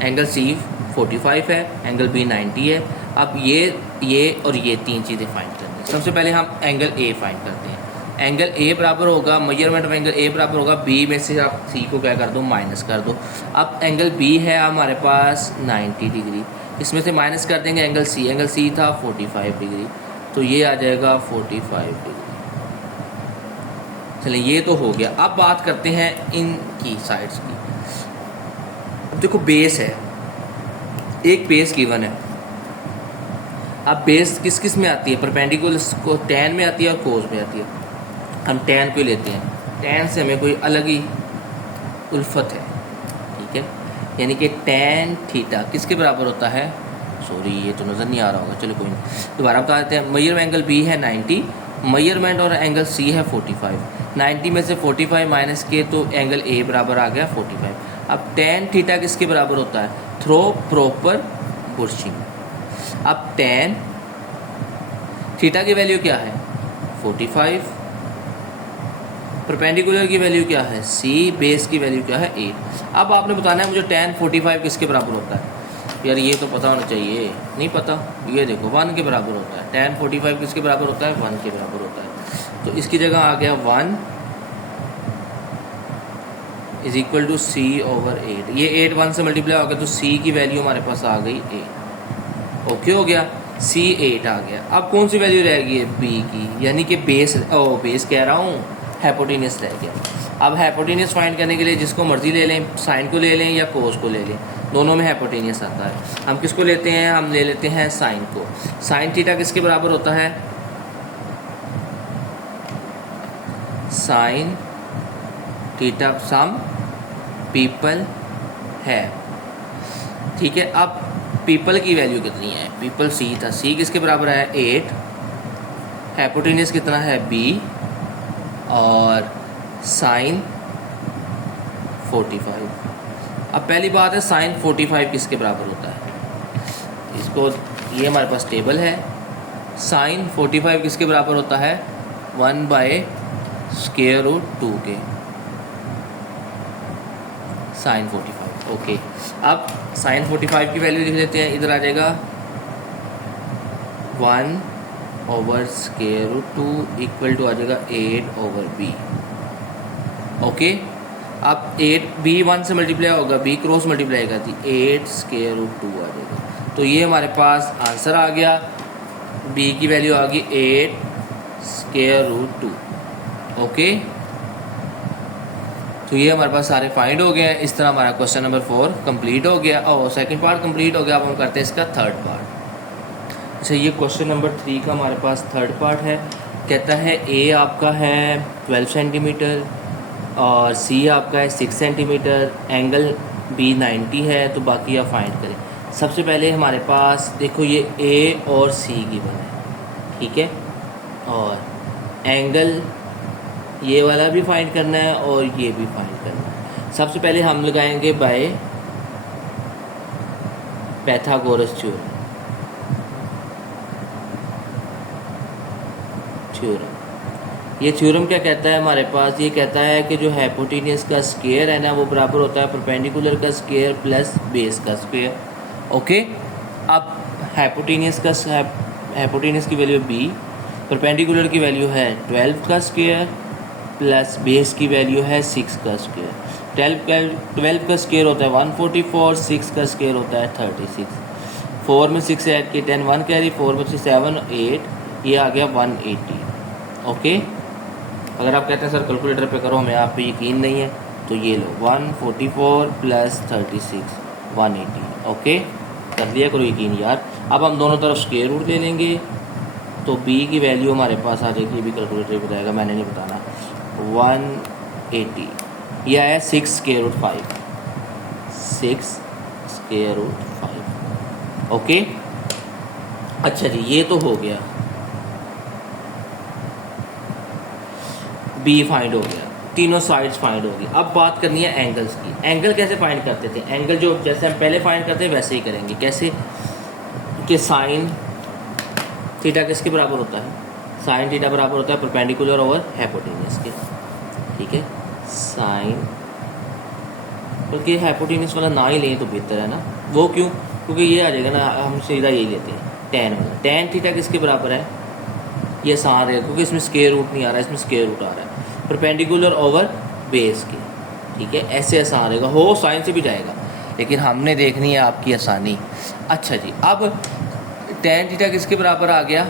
एंगल सी 45 है, एंगल बी 90 है। अब ये और ये तीन चीज़ें फाइंड करनी है। सबसे पहले हम एंगल ए फाइंड करते हैं। एंगल ए बराबर होगा, मेजरमेंट ऑफ एंगल ए बराबर होगा, बी में से आप सी को क्या कर दो, माइनस कर दो। अब एंगल बी है हमारे पास 90 डिग्री, इसमें से माइनस कर देंगे एंगल सी था 45 डिग्री, तो ये आ जाएगा 45 डिग्री। चलिए, ये तो हो गया। अब बात करते हैं इनकी साइड्स की। अब देखो, बेस है, एक बेस गिवन है। अब बेस किस किस में आती है, परपेंडिकुलर को टैन में आती है और कोस में आती है। हम टैन को लेते हैं, टैन से हमें कोई अलग ही उल्फत है, ठीक है, यानी कि टैन थीटा किसके बराबर होता है, सॉरी ये तो नज़र नहीं आ रहा होगा, चलो कोई नहीं, दोबारा बता देते हैं। मेजरमेंट एंगल बी है 90, मेजरमेंट और एंगल सी है 45, 90 में से 45 माइनस के, तो एंगल ए बराबर आ गया 45। अब टैन थीटा किसके बराबर होता है, थ्रो प्रॉपर बुर्शिंग। अब टैन थीटा की वैल्यू क्या है 45, परपेंडिकुलर की वैल्यू क्या है सी, बेस की वैल्यू क्या है 8। अब आपने बताना है मुझे टैन 45 किसके बराबर होता है। यार ये तो पता होना चाहिए, नहीं पता, ये देखो 1 के बराबर होता है। टैन 45 किसके बराबर होता है, 1 के बराबर होता है, तो इसकी जगह आ गया 1 is equal to C over 8। ये 8 1 से मल्टीप्लाई हो गया, तो सी की वैल्यू हमारे पास आ गई 8। ओके हो गया, सी 8 आ गया। अब कौन सी वैल्यू रहेगी है बी की, यानी कि बेस कह रहा हूँ, हाइपोटेनियस रह गया। अब हाइपोटेनियस फाइंड करने के लिए जिसको मर्जी ले लें, साइन को ले लें या कोस को ले लें, दोनों में हाइपोटेनियस आता है। हम किसको लेते हैं, हम ले लेते हैं साइन को। साइन थीटा किसके बराबर होता है, साइन थीटा सम पीपल है, ठीक है। अब पीपल की वैल्यू कितनी है, पीपल सी था, सी किसके बराबर है 8, हाइपोटेनियस कितना है बी, और साइन 45। अब पहली बात है साइन 45 किसके बराबर होता है, इसको ये हमारे पास टेबल है। साइन 45 किसके बराबर होता है 1/√2 के, साइन 45। ओके, अब साइन 45 की वैल्यू लिख लेते हैं, इधर आ जाएगा 1/√2 इक्वल टू आ जाएगा 8/b। ओके, अब 8 बी 1 से मल्टीप्लाई होगा, बी क्रॉस मल्टीप्लाई करती 8/√2 आ जाएगा, तो ये हमारे पास आंसर आ गया। बी की वैल्यू आ गई 8/√2। ओके, तो ये हमारे पास सारे फाइंड हो गए हैं। इस तरह हमारा क्वेश्चन नंबर 4 कंप्लीट हो गया और सेकंड पार्ट कंप्लीट हो गया। अब हम करते हैं इसका थर्ड पार्ट। अच्छा, ये क्वेश्चन नंबर 3 का हमारे पास थर्ड पार्ट है। कहता है ए आपका है 12 सेंटीमीटर और सी आपका है 6 सेंटीमीटर, एंगल बी 90 है, तो बाकी आप फाइंड करें। सबसे पहले हमारे पास देखो ये ए और सी गिवन है, ठीक है, और एंगल ये वाला भी फाइंड करना है और ये भी फाइंड करना है। सबसे पहले हम लगाएंगे बाय पैथागोरस थ्योरम। ये थ्योरम क्या कहता है हमारे पास? ये कहता है कि जो हाइपोटेन्यूस का स्क्वायर है ना वो बराबर होता है परपेंडिकुलर का स्क्वायर प्लस बेस का स्क्वायर। ओके, अब हाइपोटेन्यूस की वैल्यू बी, परपेंडिकुलर की वैल्यू है 12 का स्क्वायर प्लस बेस की वैल्यू है 6 का स्क्वायर। 12 का स्क्वायर होता है 144, 6 का स्क्वायर होता है 36। 4 में 6 ऐड किए 10, 1 कैरी, 4 में 7 8, ये आ गया 180। ओके, अगर आप कहते हैं सर कैलकुलेटर पे करो, हमें आप पे यकीन नहीं है, तो ये लो 144 प्लस 36 180। ओके, कर लिया करो यकीन यार। अब हम दोनों तरफ स्क्वायर रूट ले लेंगे तो b की वैल्यू हमारे पास आ जाएगी, ये भी कैलकुलेटर बताएगा, मैंने नहीं बताना। 180 यह है 6 square root 5, 6 square root 5। Okay, अच्छा जी, ये तो हो गया, बी फाइंड हो गया, तीनों साइड्स फाइंड हो गई। अब बात करनी है एंगल्स की। एंगल कैसे फाइंड करते थे? एंगल जो जैसे हम पहले फाइंड करते हैं वैसे ही करेंगे। कैसे कि साइन थीटा किसके बराबर होता है? साइन थीटा बराबर होता है परपेंडिकुलर ओवर हाइपोटेन्यूस के, ठीक है। साइन, बल्कि हाइपोटेन्यूस वाला ना ही लें तो बेहतर है ना। वो क्यों? क्योंकि ये आ जाएगा ना, हम सीधा यही लेते हैं टेन वाला। टेन थीटा किसके बराबर है? ये आसान है क्योंकि इसमें स्क्वायर रूट नहीं आ रहा है, इसमें स्क्वायर रूट आ रहा है परपेंडिकुलर ओवर बेस के, ठीक है। ऐसे आसान रहेगा, हो साइन से भी जाएगा, लेकिन हमने देखनी है आपकी आसानी। अच्छा जी, अब टेन थीटा किसके बराबर आ गया?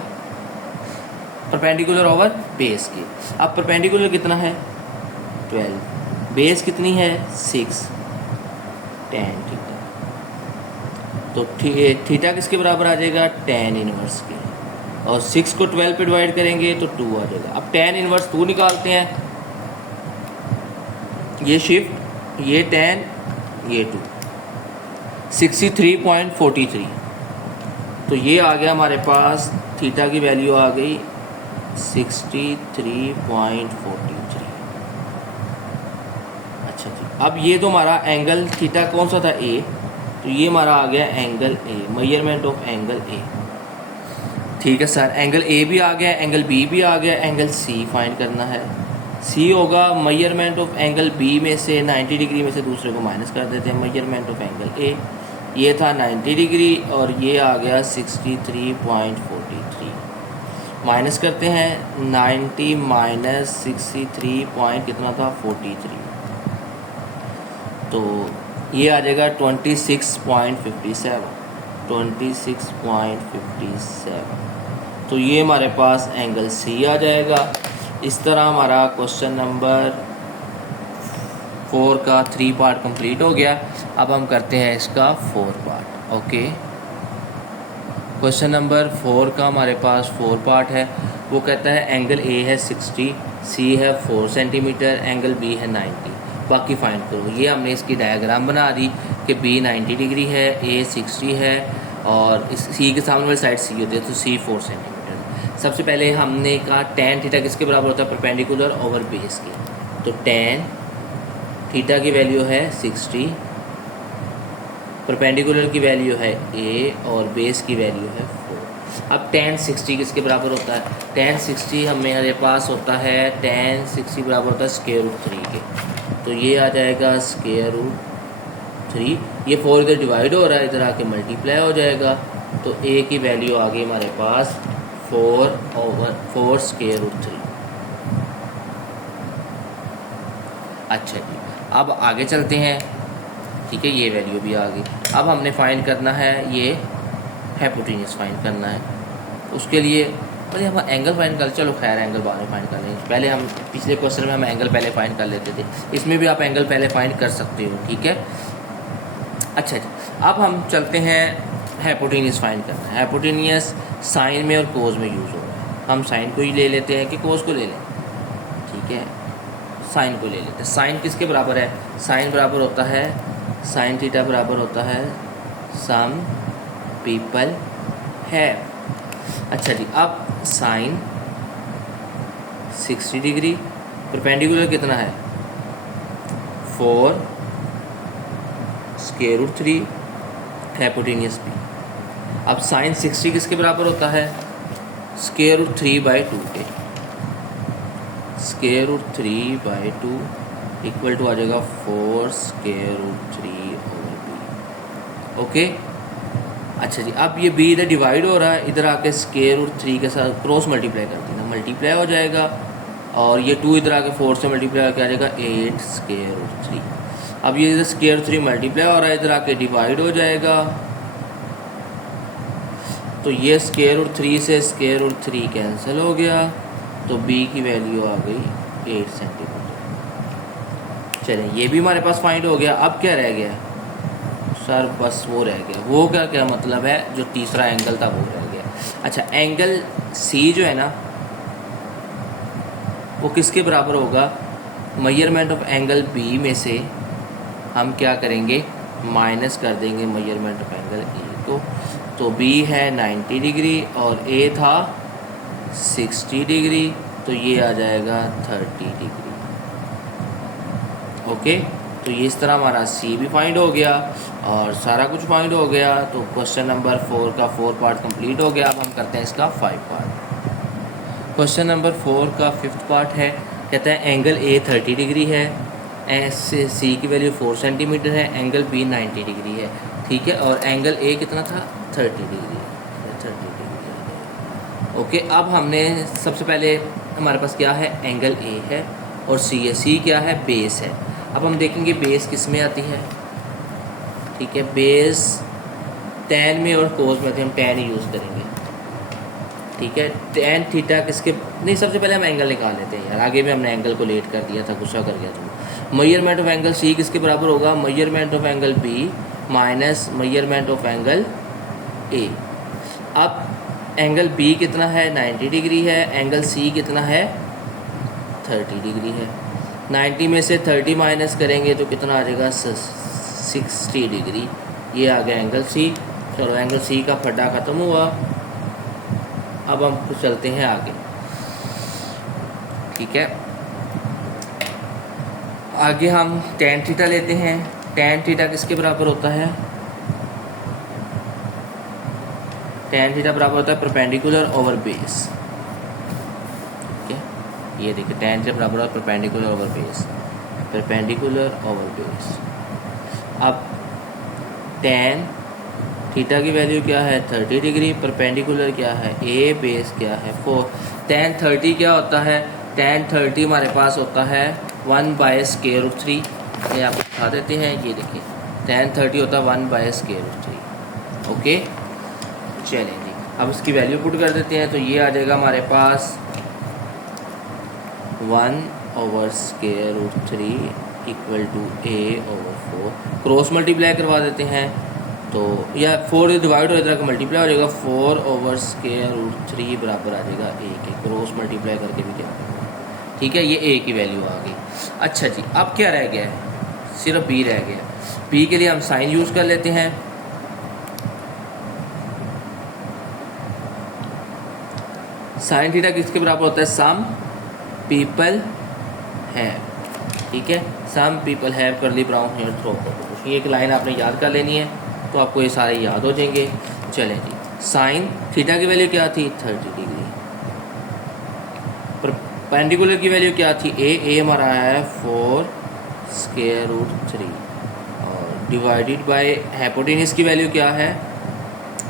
परपेंडिकुलर ओवर बेस के। अब परपेंडिकुलर कितना है? 12, बेस कितनी है? 6, टेन थीटा। तो थीटा किसके बराबर आ जाएगा? टेन इनवर्स के, और 6 को 12 पे डिवाइड करेंगे तो 2 आ जाएगा। अब टेन इनवर्स 2 निकालते हैं, ये शिफ्ट, ये टेन, ये 2, 63.43। तो ये आ गया हमारे पास, थीटा की वैल्यू आ गई 63.43। अच्छा जी, अब ये तो हमारा एंगल थीटा कौन सा था? ए, तो ये हमारा आ गया angle A, measurement of angle ए, ठीक है सर। एंगल ए भी आ गया, एंगल बी भी आ गया, एंगल सी फाइंड करना है। सी होगा मेजरमेंट ऑफ एंगल बी में से 90 डिग्री में से दूसरे को माइनस कर देते हैं, मेजरमेंट ऑफ एंगल ए, ये था 90 डिग्री और ये आ गया 63.43। माइनस करते हैं 90 माइनस 63 पॉइंट कितना था? 43, तो ये आ जाएगा 26.57, 26.57। तो ये हमारे पास एंगल सी आ जाएगा। इस तरह हमारा क्वेश्चन नंबर 4 का 3 पार्ट कंप्लीट हो गया। अब हम करते हैं इसका 4 पार्ट। ओके, क्वेश्चन नंबर 4 का हमारे पास 4 पार्ट है। वो कहता है एंगल ए है 60, सी है 4 सेंटीमीटर, एंगल बी है 90, बाकी फाइंड करो। ये हमने इसकी डायग्राम बना दी कि बी 90 डिग्री है, ए 60 है और इस सी के सामने वाली साइड सी होती है, तो सी 4 सेंटीमीटर। सबसे पहले हमने कहा टेन थीटा किसके बराबर होता है? परपेंडिकुलर ओवर बेस के, तो टेन थीटा की वैल्यू है 60, परपेंडिकुलर की वैल्यू है ए और बेस की वैल्यू है 4। अब टेन 60 किसके बराबर होता है? टेन 60 हमारे पास होता है, टेन 60 बराबर होता है स्क्वायर रूट 3 के, तो ये आ जाएगा स्क्वायर रूट 3। ये 4 इधर डिवाइड हो रहा है, इधर आके मल्टीप्लाई हो जाएगा, तो ए की वैल्यू आ गई हमारे पास 4/4 स्क्वायर रूट 3। अच्छा जी, अब आगे चलते हैं, ठीक है, ये वैल्यू भी आ गई। अब हमने फाइंड करना है ये हाइपोटेन्यूस फाइंड करना है। उसके लिए अरे हम एंगल फाइंड कर, चलो खैर एंगल बाद में फाइंड कर लेंगे, पहले हम पिछले क्वेश्चन में हम एंगल पहले फाइंड कर लेते थे, इसमें भी आप एंगल पहले फाइंड कर सकते हो, ठीक है। अच्छा जी, अब हम चलते हैं हाइपोटेन्यूज फाइंड करना है। हाइपोटेन्यूज साइन में और कोस में यूज़ होगा, हम साइन को ही ले लेते हैं कि कोस को ले लें, ठीक है, साइन को ले लेते हैं। साइन किसके बराबर है, साइन बराबर होता है, साइन थीटा बराबर होता है सम पीपल हैव। अच्छा जी, अब साइन 60 डिग्री, परपेंडिकुलर कितना है 4 स्क्वायर रूट 3, हाइपोटेन्यूज भी। अब साइन 60 किसके बराबर होता है, स्क्वायर रूट 3/2 के, स्क्वायर रूट 3/2 इक्वल टू आ जाएगा 4 स्क्वायर रूट 3/b। ओके, अच्छा जी, अब ये b इधर डिवाइड हो रहा है, इधर आके स्क्वायर रूट 3 के साथ क्रॉस मल्टीप्लाई कर देना, मल्टीप्लाई हो जाएगा, और ये 2 इधर आके 4 से मल्टीप्लाई करके आ जाएगा 8 स्क्वायर रूट 3। अब ये इधर स्क्वायर रूट 3 मल्टीप्लाई हो रहा है, इधर आके डिवाइड हो जाएगा, तो ये स्क्वायर रूट 3 से स्क्वायर रूट 3 कैंसिल हो गया, तो b की वैल्यू आ गई 8 सेंटीमीटर। चलिए ये भी हमारे पास फाइंड हो गया। अब क्या रह गया सर, बस वो रह गया, वो क्या मतलब है, जो तीसरा एंगल था वो रह गया। अच्छा, एंगल सी जो है ना, वो किसके बराबर होगा, मेजरमेंट ऑफ एंगल बी में से हम क्या करेंगे, माइनस कर देंगे मेजरमेंट ऑफ एंगल ए को, तो बी है 90 डिग्री और ए था 60 डिग्री, तो ये आ जाएगा 30 डिग्री। ओके, तो ये इस तरह हमारा सी भी फाइंड हो गया और सारा कुछ फाइंड हो गया। तो क्वेश्चन नंबर 4 का 4 पार्ट कंप्लीट हो गया। अब हम करते हैं इसका 5 पार्ट। क्वेश्चन नंबर 4 का 5th पार्ट है, कहता है एंगल ए 30 डिग्री है, सी की वैल्यू 4 सेंटीमीटर है, एंगल बी 90 डिग्री है, ठीक है, और एंगल ए कितना था 30 डिग्री, 30 डिग्री। ओके, अब हमने सबसे पहले हमारे पास क्या है, एंगल ए है और सी है, सी क्या है, बेस है। अब हम देखेंगे बेस किस में आती है, ठीक है, बेस टैन में और कोस में आती है, हम टैन ही यूज़ करेंगे, ठीक है। टैन थीटा किसके, नहीं सबसे पहले हम एंगल निकाल लेते हैं यार, आगे भी हमने एंगल को लेट कर दिया था, गुस्सा कर गया तुम। मेजरमेंट ऑफ एंगल सी किसके बराबर होगा, measurement of angle B minus measurement of angle A. अब एंगल बी कितना है 90 डिग्री है, एंगल सी कितना है 30 डिग्री है, 90 में से 30 माइनस करेंगे तो कितना आ जाएगा 60 डिग्री, ये आ गया एंगल सी। चलो एंगल सी का फड्डा ख़त्म हुआ। अब हम चलते हैं आगे, ठीक है, आगे हम टैन थीटा लेते हैं। टैन थीटा किसके बराबर होता है, टैन थीटा बराबर होता है परपेंडिकुलर ओवर बेस, ठीक है, ये देखिए टैन थीटा बराबर होता है perpendicular over base, perpendicular over base. अब टैन थीटा की वैल्यू क्या है 30 डिग्री, परपेंडिकुलर क्या है ए, बेस क्या है 4। टैन 30 क्या होता है, टैन 30 हमारे पास होता है 1/√3, ये आपको दिखा देते हैं, ये देखिए टैन 30 होता है 1/√3। ओके, चलें जी, अब इसकी वैल्यू पुट कर देते हैं, तो ये आ जाएगा हमारे पास 1/√3 equal to a/4। Cross multiply करवा देते हैं, तो या 4 डिवाइड हो इधर का मल्टीप्लाई हो जाएगा, 4/√3 बराबर आ जाएगा a के, क्रॉस मल्टीप्लाई करके भी क्या, ठीक है, ये a की वैल्यू आ गई। अच्छा जी, अब क्या रह गया है, सिर्फ b रह गया। b के लिए हम साइन यूज़ कर लेते हैं। साइन थीटा किसके बराबर होता है, सम पीपल हैव, ठीक है, सम पीपल हैव करली ब्राउन हेयर थ्रो कर दो, ये एक लाइन आपने याद कर लेनी है, तो आपको ये सारे याद हो जाएंगे। चलें जी, साइन थीटा की वैल्यू क्या थी 30 डिग्री, परपेंडिकुलर की वैल्यू क्या थी ए हमारा है 4√3 और डिवाइडेड बाय हाइपोटेन्यूज की वैल्यू क्या है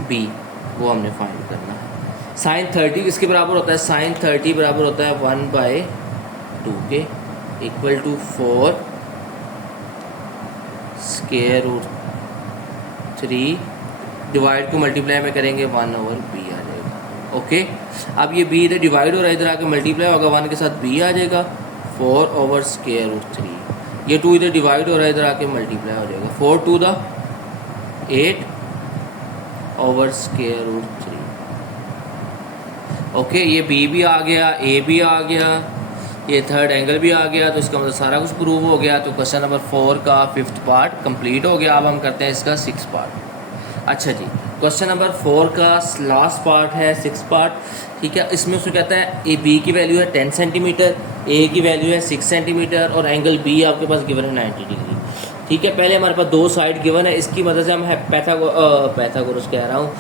b, वो हमने फाइंड करना है। साइन 30 किसके बराबर होता है, साइन 30 बराबर होता है 1/2 के, इक्वल टू 4√3 डिवाइड को मल्टीप्लाई में करेंगे 1/b आ जाएगा। ओके, अब ये b इधर डिवाइड हो रहा है, इधर आके मल्टीप्लाई होगा, 1 के साथ b आ जाएगा 4/√3। ये 2 इधर डिवाइड हो रहा है, इधर आके मल्टीप्लाई हो जाएगा 4 to the 8/√3। ओके, ये b भी आ गया, a भी आ गया, ये थर्ड एंगल भी आ गया, तो इसका मतलब सारा कुछ प्रूव हो गया। तो क्वेश्चन नंबर 4 का 5th पार्ट कंप्लीट हो गया। अब हम करते हैं इसका 6th पार्ट। अच्छा जी, क्वेश्चन नंबर 4 का लास्ट पार्ट है 6th पार्ट, ठीक है। इसमें उसमें कहता है ए बी की वैल्यू है 10 सेंटीमीटर, ए की वैल्यू है 6 सेंटीमीटर और एंगल बी आपके पास गिवन है 90 डिग्री, ठीक है। पहले हमारे पास दो साइड गिवन है, इसकी मदद से हम पैथागोरस कह रहा हूँ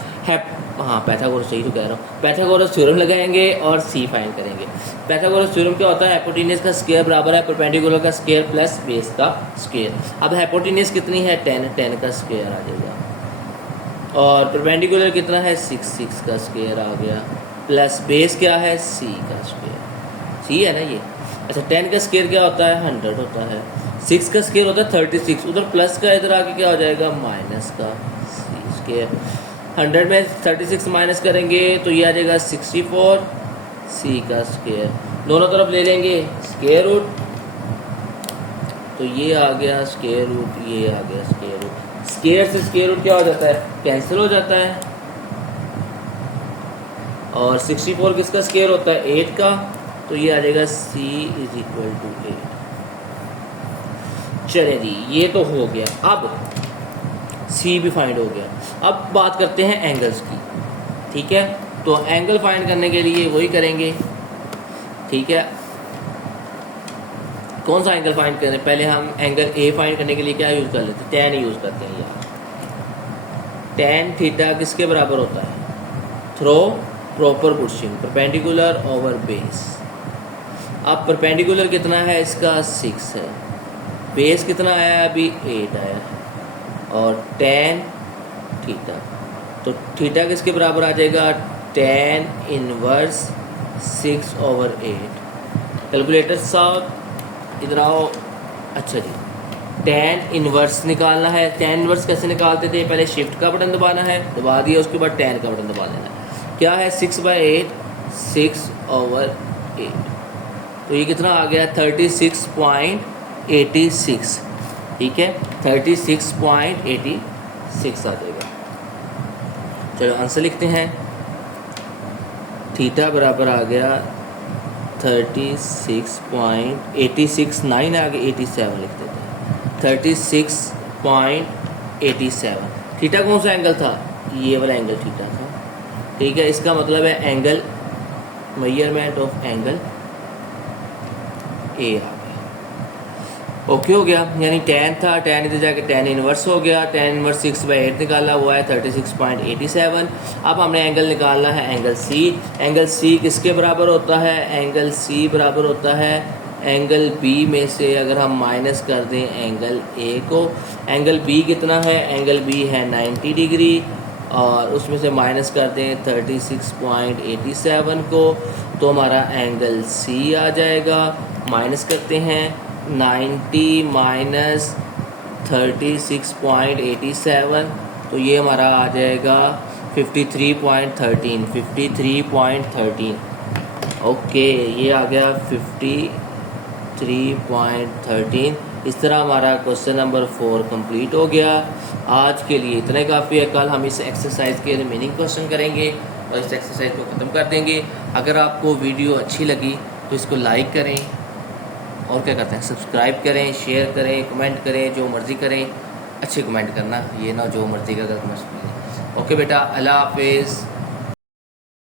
पैथागोरस सही तो कह रहा हूँ, पैथागोरस थ्योरम लगाएंगे और सी फाइंड करेंगे। पैथागोरस थ्योरम क्या होता है? हाइपोटेनस का स्क्वायर बराबर है परपेंडिकुलर का स्क्वायर प्लस बेस का स्क्वायर। अब हाइपोटेनस कितनी है? 10 का स्क्वायर आ जाएगा और परपेंडिकुलर कितना है? 6 का स्क्वायर आ गया प्लस बेस क्या है? सी का स्क्वायर, सी है ना ये। अच्छा, 10 का स्क्वायर क्या होता है? 100 होता है। 6 का स्क्वायर होता है 36, उधर प्लस का इधर आके क्या हो जाएगा? माइनस का सी स्क्वायर। 100 में 36 माइनस करेंगे तो ये आ जाएगा 64 सी का स्क्वायर। दोनों तरफ ले लेंगे स्क्वायर रूट, तो ये आ गया स्क्वायर रूट, ये आ गया स्क्वायर रूट। स्क्वायर से स्क्वायर रूट क्या हो जाता है? कैंसिल हो जाता है। और 64 किसका स्क्वायर होता है? 8 का, तो ये आ जाएगा c = 8। चलिए जी, ये तो हो गया। अब c भी फाइंड हो गया। अब बात करते हैं एंगल्स की, ठीक है। तो एंगल फाइंड करने के लिए वही करेंगे, ठीक है। कौन सा एंगल फाइंड करें? पहले हम एंगल ए फाइंड करने के लिए क्या यूज कर लेते हैं? tan यूज करते हैं यार। tan थीटा किसके बराबर होता है? Through proper pushing perpendicular over base. अब परपेंडिकुलर कितना है इसका? 6 है। बेस कितना आया? अभी 8 आया है। और tan थीटा, तो थीटा किसके बराबर आ जाएगा? tan inverse 6/8। कैलकुलेटर साहब इधर आओ। अच्छा जी, tan इनवर्स निकालना है। tan इनवर्स कैसे निकालते थे? पहले शिफ्ट का बटन दबाना है, दबा दिया, उसके बाद tan का बटन दबा देना है। क्या है? 6/8, 6/8। तो ये कितना आ गया? 36.86, ठीक है। 36.86 आ जाएगा। चलो आंसर लिखते हैं। थीटा बराबर आ गया 36.86, 9 आगे 87 लिख देते हैं। 36.87। थीटा कौन सा एंगल था? ये वाला एंगल थीटा था, ठीक है। इसका मतलब है angle, measurement of angle A आ गया। ओके हो गया, यानी tan था, tan इधर जाके tan इनवर्स हो गया। tan इनवर्स 6/8 निकाला हुआ है 36.87। अब हमने एंगल निकालना है एंगल C। एंगल C किसके बराबर होता है? एंगल C बराबर होता है एंगल B में से अगर हम माइनस कर दें एंगल A को। एंगल B कितना है? एंगल B है 90 डिग्री और उसमें से माइनस कर दें 36.87 को, तो हमारा एंगल C आ जाएगा। माइनस करते हैं 90 माइनस 36.87, तो ये हमारा आ जाएगा 53.13। ओके, ये आ गया 53.13। इस तरह हमारा क्वेश्चन नंबर 4 कंप्लीट हो गया। आज के लिए इतना ही काफ़ी है। कल हम इस एक्सरसाइज के रिमेनिंग क्वेश्चन करेंगे और इस एक्सरसाइज को ख़त्म कर देंगे। अगर आपको वीडियो अच्छी लगी तो इसको लाइक करें और क्या करते हैं, सब्सक्राइब करें, शेयर करें, कमेंट करें, जो मर्ज़ी करें। अच्छे कमेंट करना, ये ना जो मर्ज़ी का गलत मत। ओके बेटा, अल्लाह हाफिज़।